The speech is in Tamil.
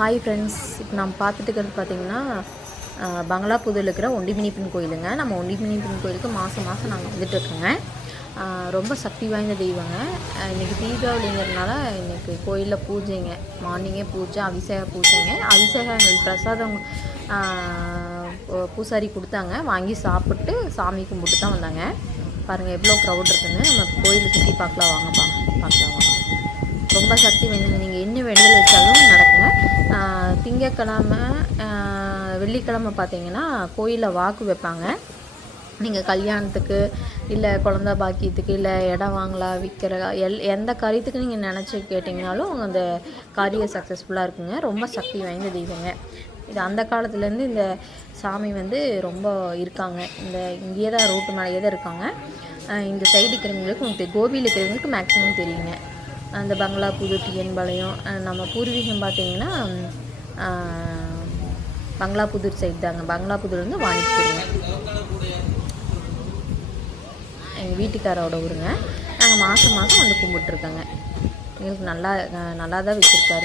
ஹாய் ஃப்ரெண்ட்ஸ், இப்போ நம்ம பார்த்துட்டு இருக்கிறது பார்த்திங்கன்னா பங்களாபுதூரில் இருக்கிற ஒண்டிமினிப்பன் கோயிலுங்க. நம்ம ஒண்டிமினிப்பன் கோயிலுக்கு மாதம் நாங்கள் வந்துட்டுருக்கோங்க. ரொம்ப சக்தி வாய்ந்த தெய்வங்க. இன்றைக்கி தீபாவளிங்கிறதுனால இன்றைக்கி கோயிலில் பூஜைங்க. மார்னிங்கே பூஜை, அபிஷேக பூஜைங்க. அபிஷேகம் பிரசாதம் பூசாரி கொடுத்தாங்க. வாங்கி சாப்பிட்டு சாமி கும்பிட்டு தான் வந்தாங்க. பாருங்கள் எவ்வளோ க்ரௌட் இருக்குன்னு. நம்ம கோயிலை சுற்றி பார்க்கலாம் வாங்க. ரொம்ப சக்தி வேணுங்க. நீங்கள் என்ன வேண்டுதல் வச்சாலும் நடக்குங்க. திங்கக்கிழமை வெள்ளிக்கிழமை பார்த்தீங்கன்னா கோயிலில் வாக்கு வைப்பாங்க. நீங்கள் கல்யாணத்துக்கு இல்லை குழந்த பாக்கியத்துக்கு இல்லை இடம் வாங்கலாம் விற்கிற எந்த காரியத்துக்கு நீங்கள் நினச்சி கேட்டிங்கனாலும் அந்த காரியம் சக்ஸஸ்ஃபுல்லாக இருக்குங்க. ரொம்ப சக்தி வாய்ந்த தெய்வங்க. இது அந்த காலத்துலேருந்து இந்த சாமி ரொம்ப இருக்காங்க. இங்கேயே தான் ரோட்டு மேலேயே தான் இருக்காங்க. இந்த சைடு இருக்கிறவங்களுக்கு உங்களுக்கு கோபியில் இருக்கிறவங்களுக்கு மேக்ஸிமம் தெரியுங்க. அந்த பங்களாபுதூர், டிஎன்பாளையம், நம்ம பூர்வீகம் பார்த்திங்கன்னா பங்களாபுதூர் சைடு தாங்க. பங்களாபுதூர்லேருந்து வாணிப்புங்க எங்கள் வீட்டுக்காரோட ஊருங்க. நாங்கள் மாதம் கும்பிட்டுருக்கோங்க. எங்களுக்கு நல்லா தான் வச்சுருக்காரு.